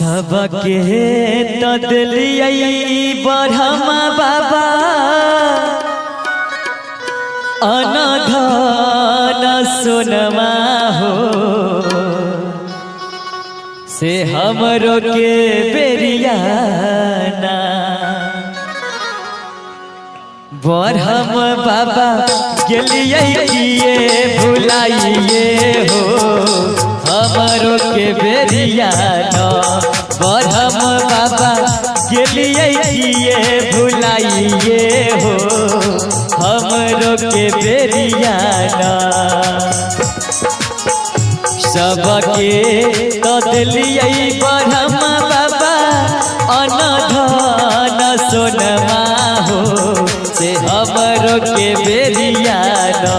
सबके तो दिलियै ब्रह्मा बाबा अनधन सोनमा हो से हमरो के बेरियाना ब्रह्म बाबा गेलियै किए भुलाइए हो हमरो के बेरियाना ब्रह्म बाबा गेलियै किए भुलाइए हो हमरो के बेरियाना सबके तो दिलियै ब्रह्म बाबा अनधन सोनमा हो से हमरो के बेरियाना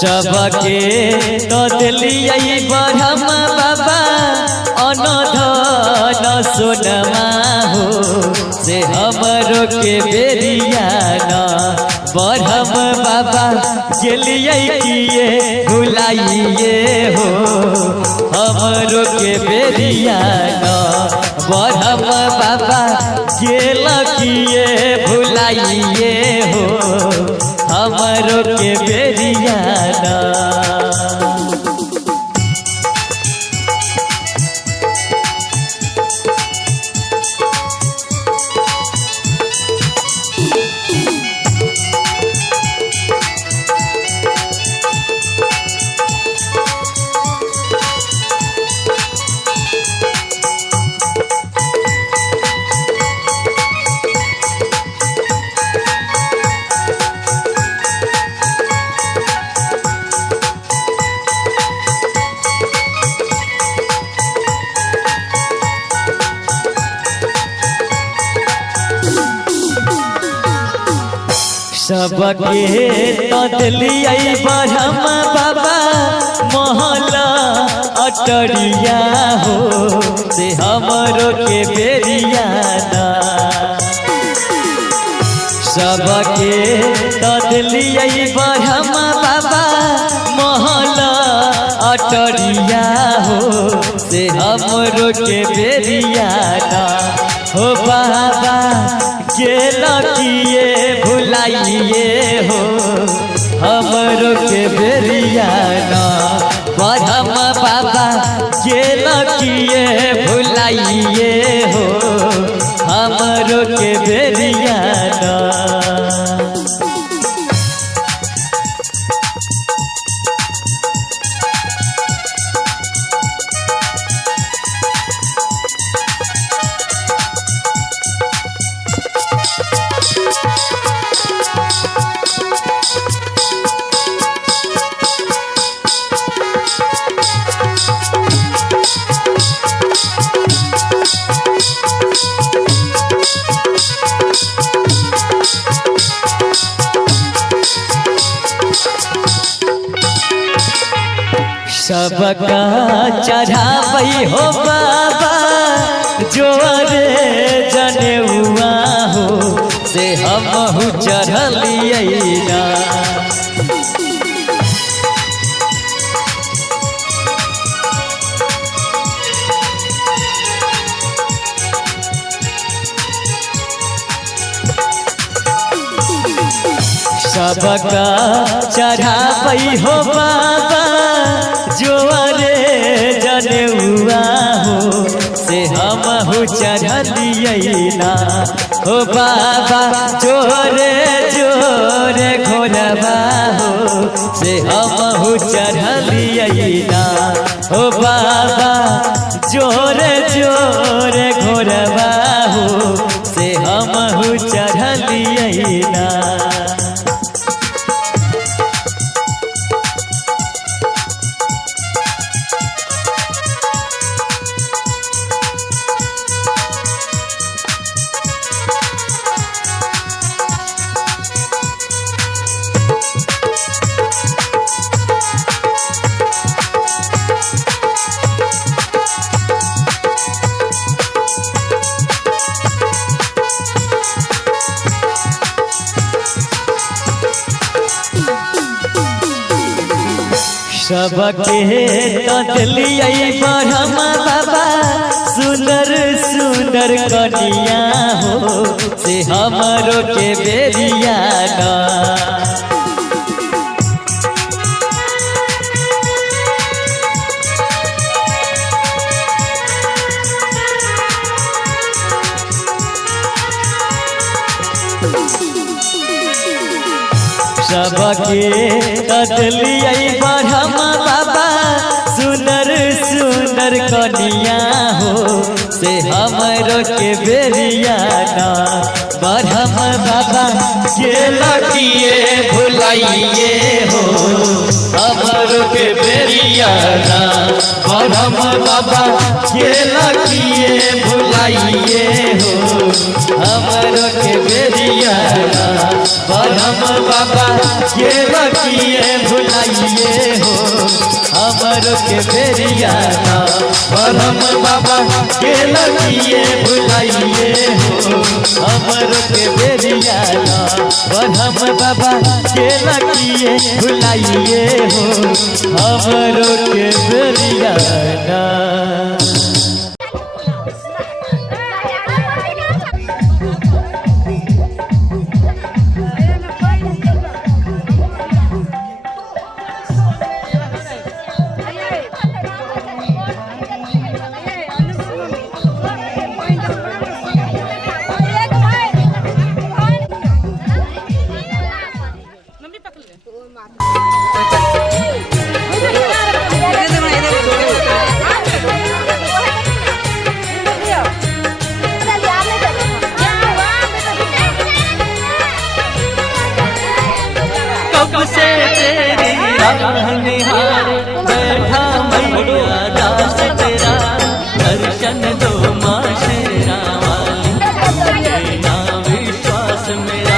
सबके तो दिलियै ब्रह्म बाबा अनधन सोनमा हो से हमरो के बेरियाना ब्रह्म बाबा गेलियै किए भुलाइए हो हमरो के बेरियाना ब्रह्म बाबा गेल किए भुलाइए हो हमरो के बेरियाना सबके तो दिलियै ब्रह्म बाबा महला अटरिया हो से हमरो के बेरियाना सबके तो दिलियै ब्रह्म बाबा महला अटरिया हो से हमरो के बेरियाना हो बाबा गेल किए भुलाइए हो हमरो के बेरियाना ब्रह्म बाबा गेल किए भुलाइए हो हमरो के बेरियाना सबका चढ़ाबै हो बाबा जोरे जनेउआ हो से हमहु चढ़लियै ना सबका चढ़ाबै हो बाबा जोरे जनेउआ हो से हमहु चढ़लियै ना हो बाबा जोरे जोरे घोड़बा हो से हमहु चढ़लियै ना हो बाबा जोरे जोरे घोड़बा हो से हमहु चढ़लियै ना सबके ततलिया ब्रह्मा बाबा सुंदर सुंदर कनिया हो से हमरो के बेरिया ना सबके ततलिया ब्रह्मा बाबा सुंदर सुंदर कनिया हो से हमरो के बेरिया ना ब्रह्मा बाबा के लगिए भुलाइए हो हमरो के बेरिया ना ब्रह्मा बाबा के लगिए भुलाइए हो हमरो के बेरिया ना ब्रह्मा बाबा के लगिए भुलाइए हो हमरो के बेरिया ना ब्रह्मा बाबा के लगिए भुलाइए हो हमरो के बेरिया ना ब्रह्मा बाबा के लगिए भुलाइए हो हमरो के बेरिया ना बैठा मैया दास तेरा दर्शन दो माँ शेरा वाली ना विश्वास मेरा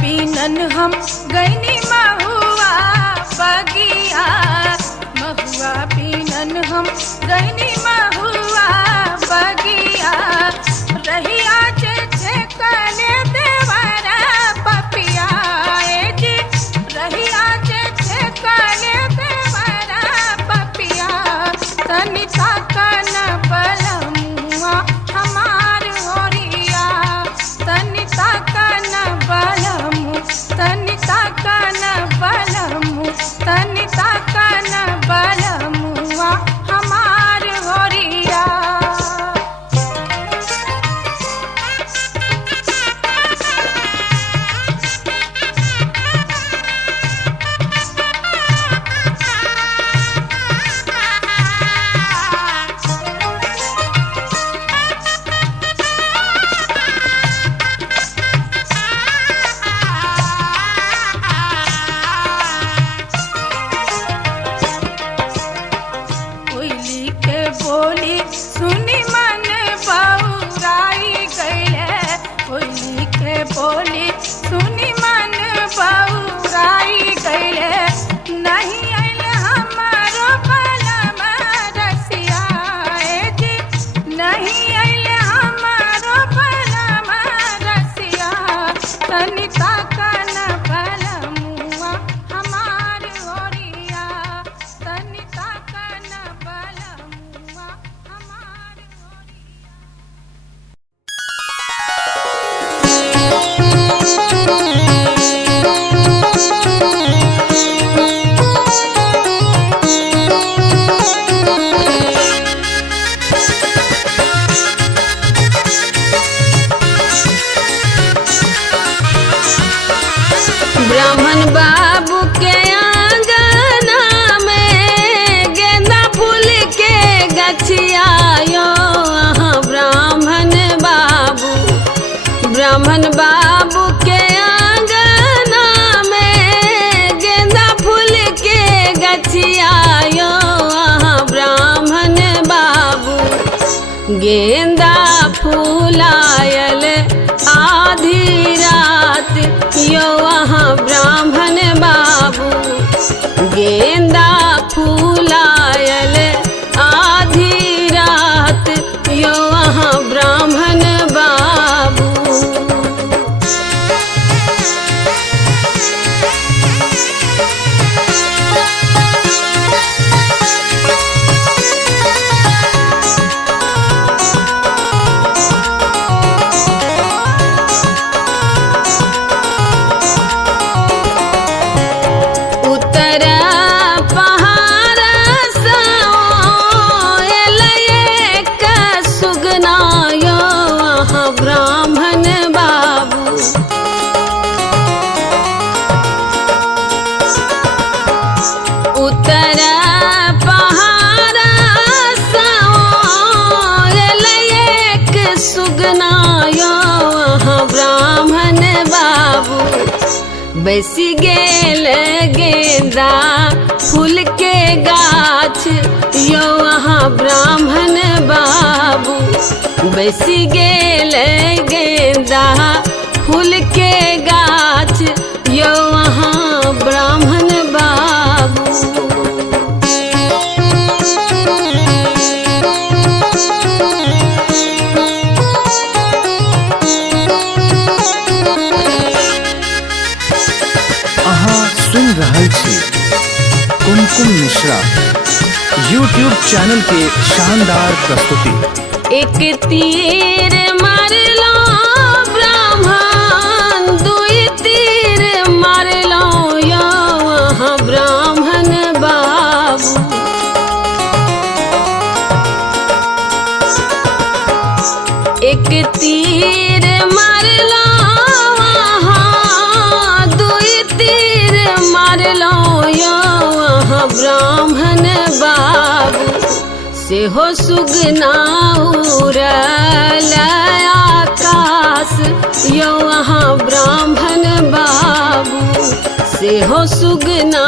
बिनन हम गैनी महुआ बगिया, महुआ बिनन हम गैनी महुआ ब्राह्मण बाबू के आंगना में गेंदा फूल के गछिया यो वहाँ ब्राह्मण बाबू के आंगना में गेंदा फूल के गछिया यो वहाँ ब्राह्मण बाबू गेंदा फूल आयल आधी रात यो वहाँ ब्राह्मण बाबू गेंदा फूल आयल आधी रात यो वहाँ ब्राह्मण बाबू। बैसी गेल गेंदा फूल के गाछ यो वहाँ ब्राह्मण बाबू बैसी गेल गेंदा फूल के गाछ यो वहाँ ब्राह्मण बाबू। सुन रहल छी कुमकुम मिश्रा यूट्यूब चैनल के शानदार प्रस्तुति। एक तीर मारलो ब्राह्मण दुई तीर मारलो यो वहाँ ब्राह्मण बाबू एक तीर मारलो वहाँ दुई तीर मारलो यो वहाँ ब्राह्मण बाबू से हो सुगना उड़ल आकाश यो वहाँ ब्राह्मण बाबू से हो सुगना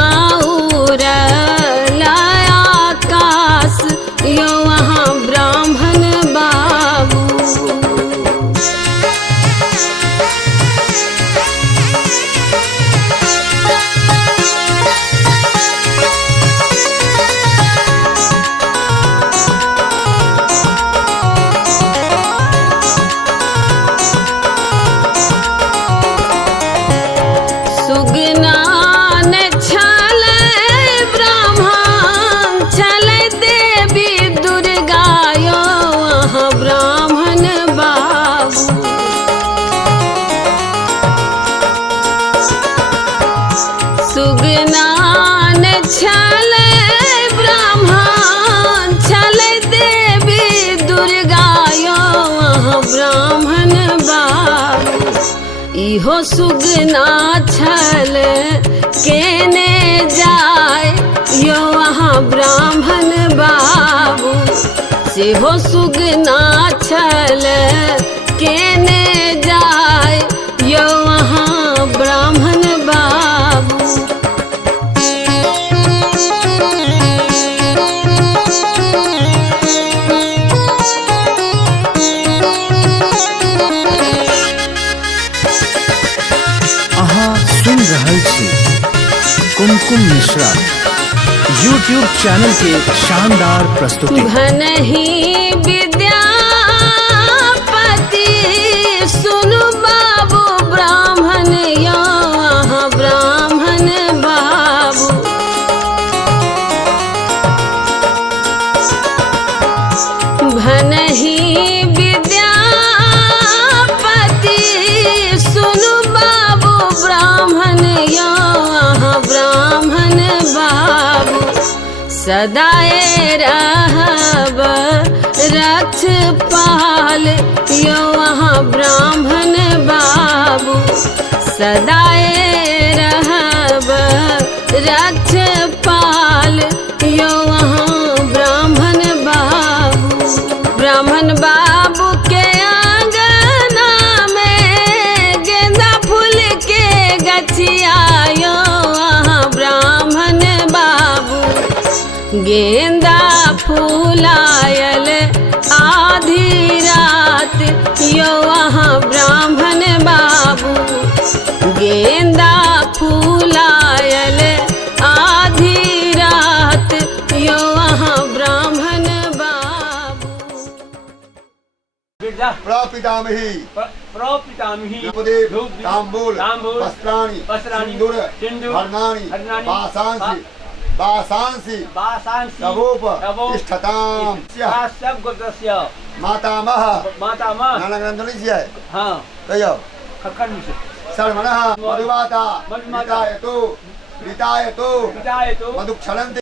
उड़ल आकाश यो वहाँ ब्राह्मण बाबू। सुगनान छल ब्राह्मण छल देवी दुर्गा यो वहाँ ब्राह्मण बाबू इहो सुगना छल केने जाय यो वहाँ ब्राह्मण बाबू सेहो सुगना छल केने जाय यो वहाँ ब्राह्मण बाबू। सुन रहल छी कुमकुम मिश्रा यूट्यूब चैनल के शानदार प्रस्तुति। भनहि विद्यापति सुनु बाबू ब्राह्मण यो वहाँ ब्राह्मण बाबू भनहि विद्यापति सुनु बाबू ब्राह्मण यो वहाँ ब्राह्मण बाबू सदाए रहब रक्षपाल यो वहाँ ब्राह्मण बाबू सदाए रहब रक्षपाल यो वहाँ ब्राह्मण बाबू के आंगना में गेंदा फूल के गछिया यो वहाँ ब्राह्मण बाबू गेंदा फूल आयल आधी रात यो वहाँ ब्राह्मण बाबू गेंदा फूल आयल आधी रात यो वहाँ ब्राह्मण बाबू। प्रपितामही प्रपितामही धूपदीप धूप तांबूल तांबूल वस्त्राणि वस्त्राणि सिंदूर सिंदूर हरणानि हरणानि वासांसि वासांसि तवोप तवोप तिष्ठताम् सब गोत्रस्य मातामह मातामह नानाग्रन्थनिस्य हाँ तयो खखन सर्वणः मधुवाता मधुमाता वितायतो मधुक्षरन्ति।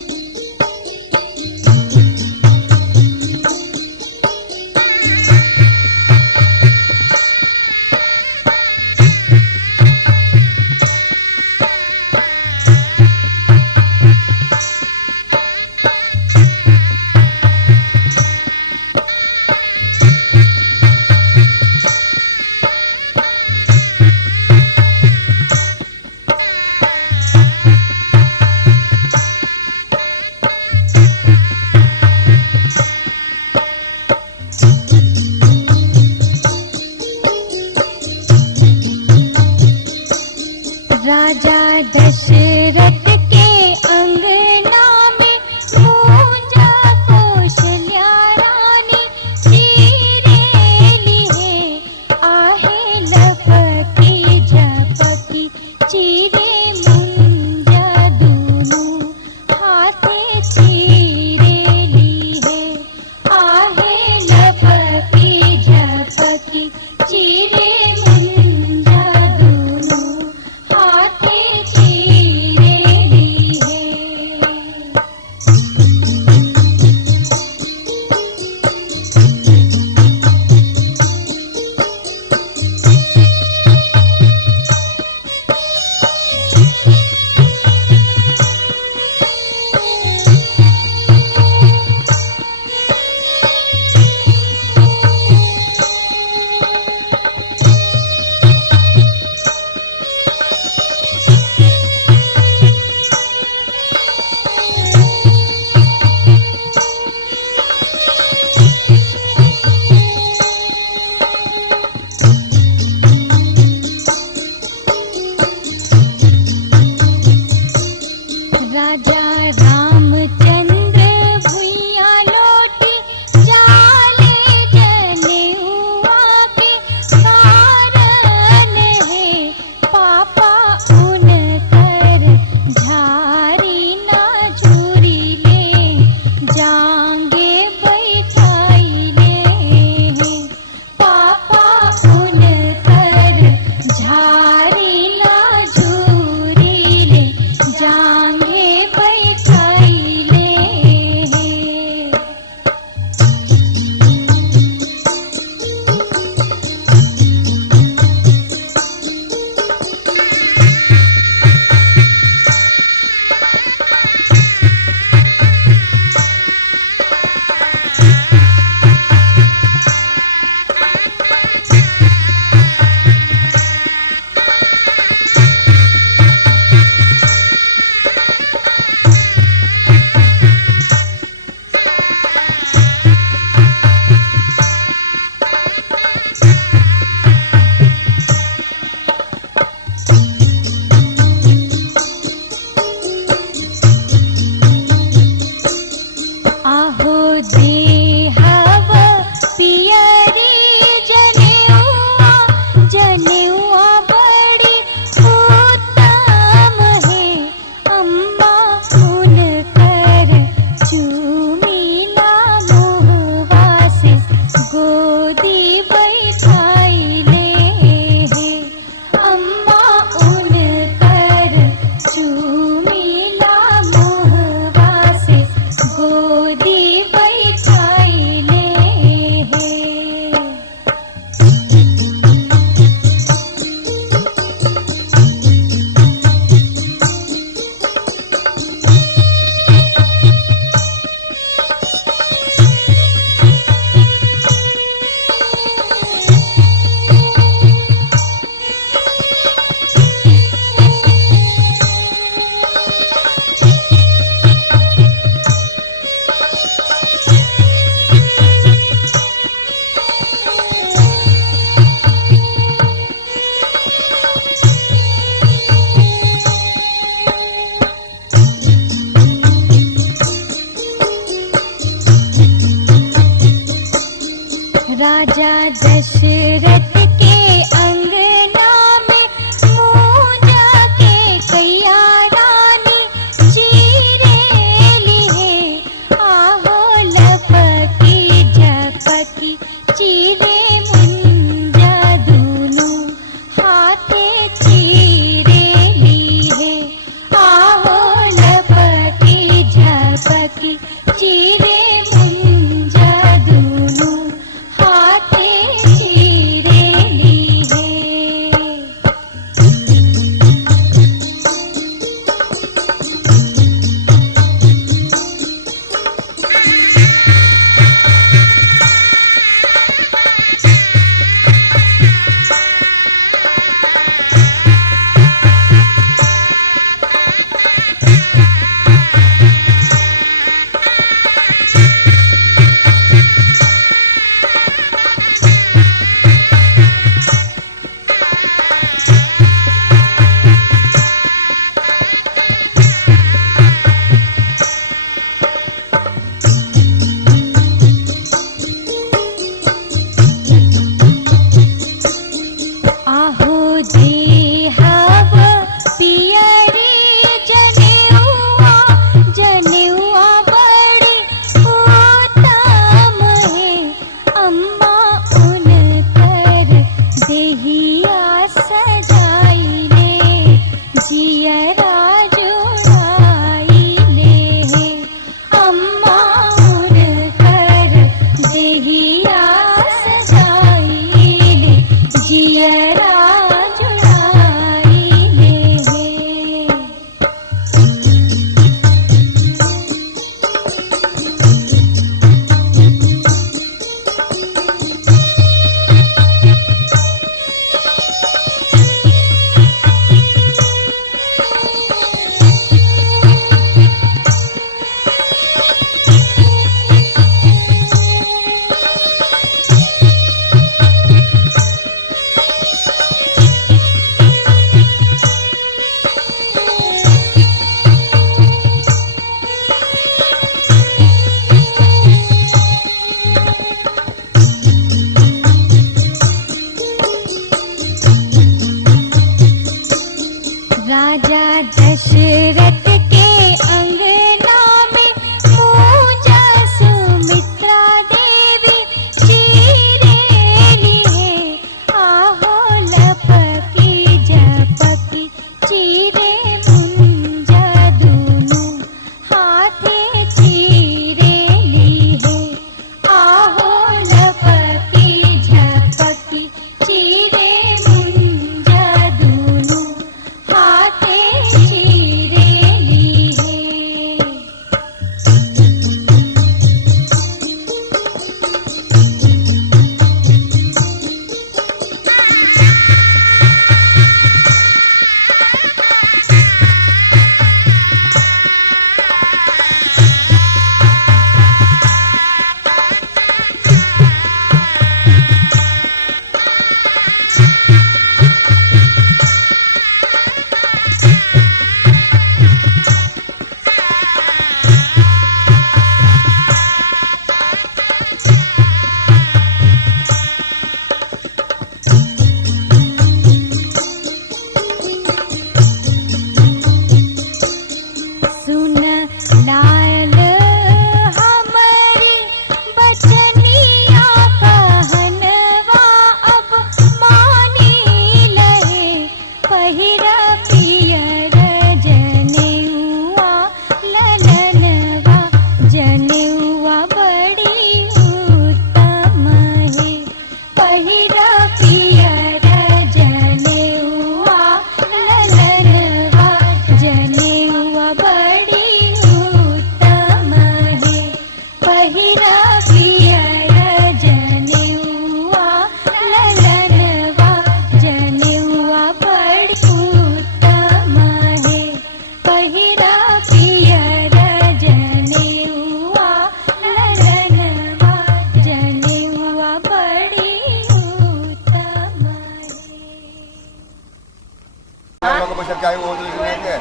राजा दशरथ के अंगना में मूंजा के कैया रानी चीरेली है। आहो लपकी झपकी चीरे मुंजा दोनों हाथे चीरेली है। आहो लपकी झपकी चीरे मुंजा दोनों हाथे चीरेली है। आहो देहव पियरी जनेउआ जनेउआ बड़ी उत्तम है। अम्मा उनकर देहिया सजाइले जियरा जुड़ाइले है। अम्मा उनकर देहिया सजाइले जियरा जुड़ाइले है। राजा दशरथ के अंगना में मूंजा सुमित्रा देवी चीरेली है। आहो लपकी झपकी चीरे मुंजा दोनों हाथे चीरेली है। आहो लपकी झपकी चीरे मुंजा दोनों हाथे चीरेली है। सुन लाल हमारी बचनिया कहनवा अब मानी लहे। पहिरा पियर जनेउआ ललनवा जनेउआ बड़ी उत्तम है। पहिरा पियर जनेउआ ललनवा जनेउआ बड़ी उत्तम है। पहिरा पियर जनेउआ ललनवा जनेउआ बड़ी उत्तम है। पहिरा पियर जनेउआ ललनवा जनेउआ बड़ी उत्तम है। लोग बचत क्या है वो तो लेंगे।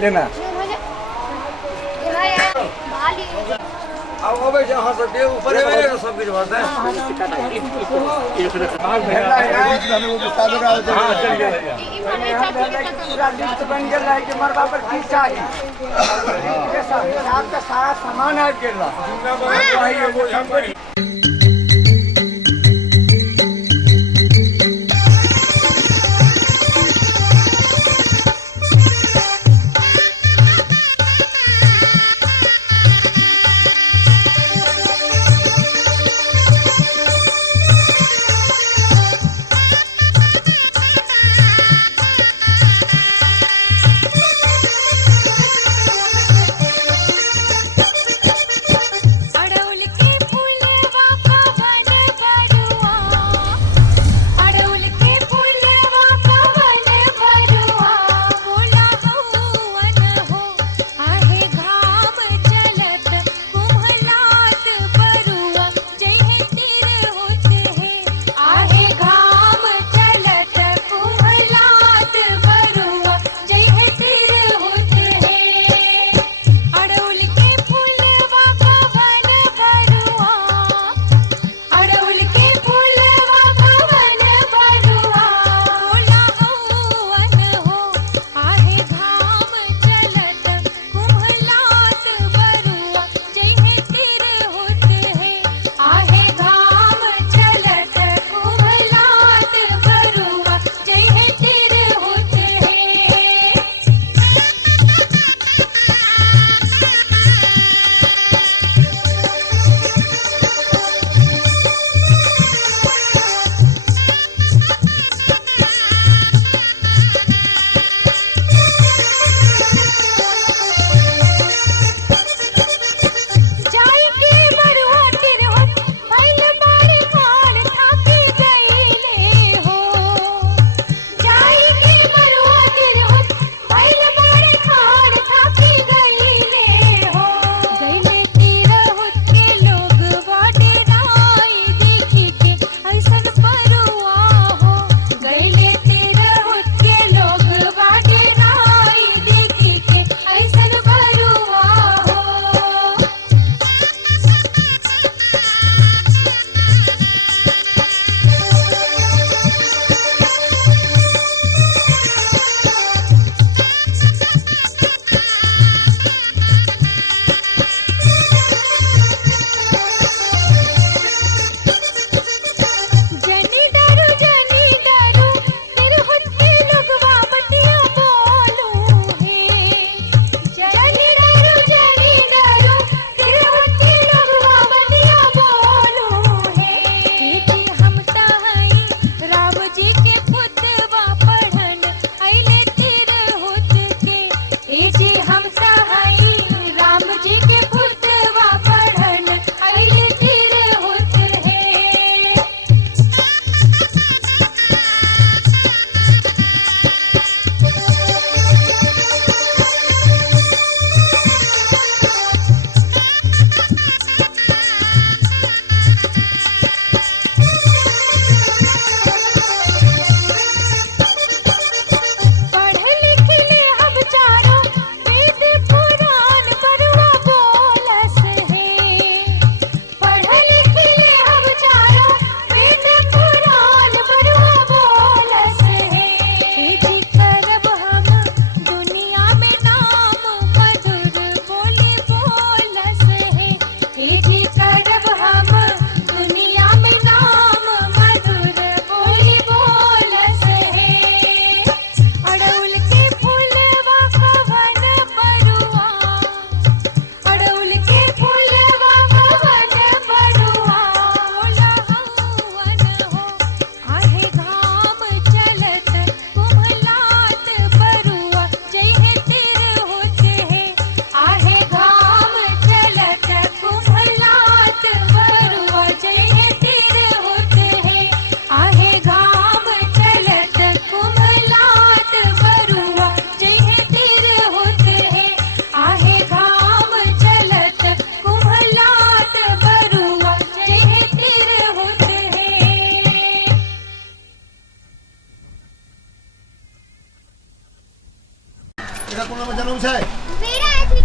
लेना अब अबे जहाँ से दे ऊपर है मेरे सब कुछ बात है हमें वो गुस्सा लगा हां चल गया पूरा लिस्ट बन गया है कि मरवा पर की चाहिए के साथ आपका सारा सामान आ गया अड़उल के फूलवा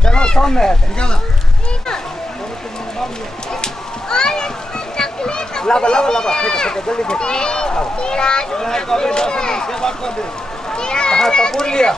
चलो सौ में है लावा लावा लावा जल्दी हाँ कपूर लिया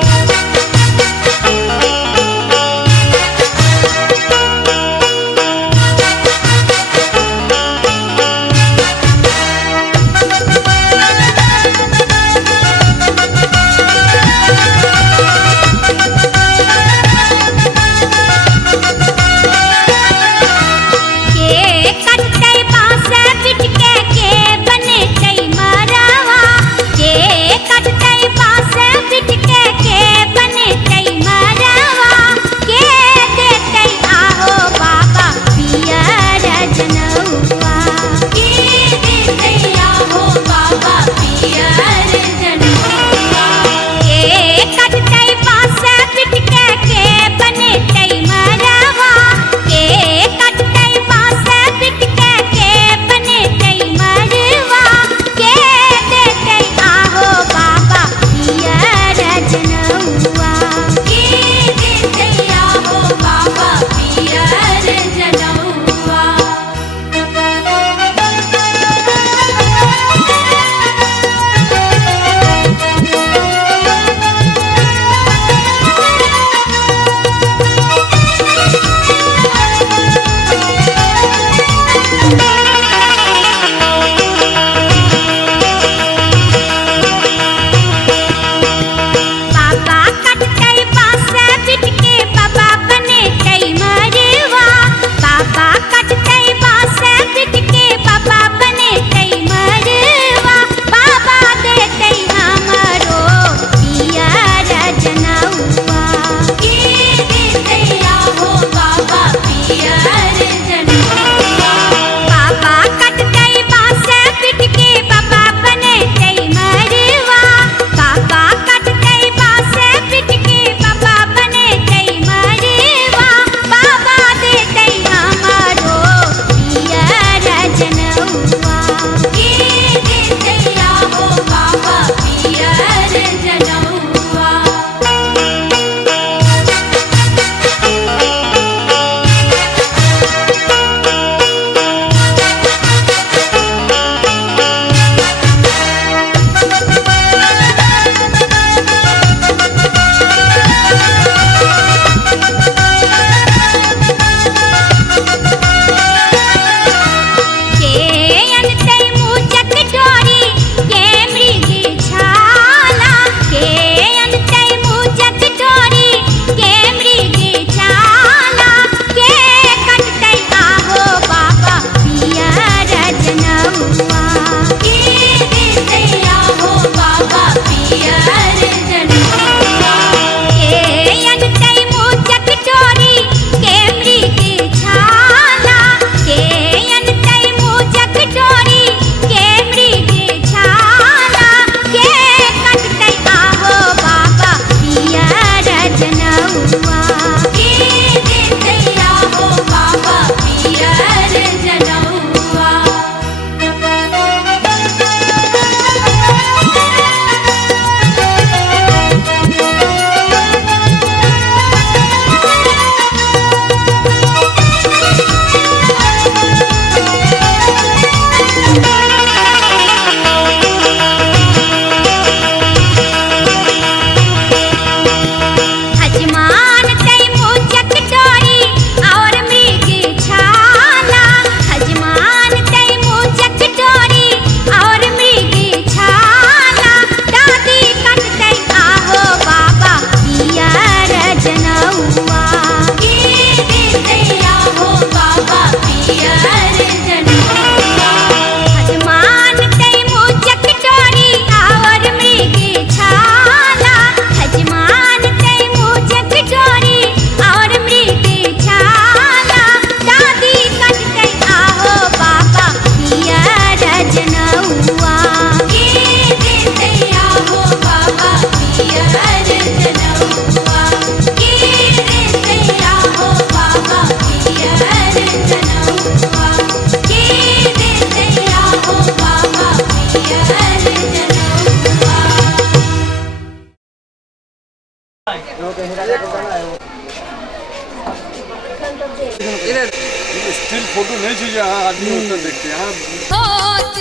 फोटो नहीं चाहिए, हाँ आदमी उत्तर देखते हैं हाँ। होत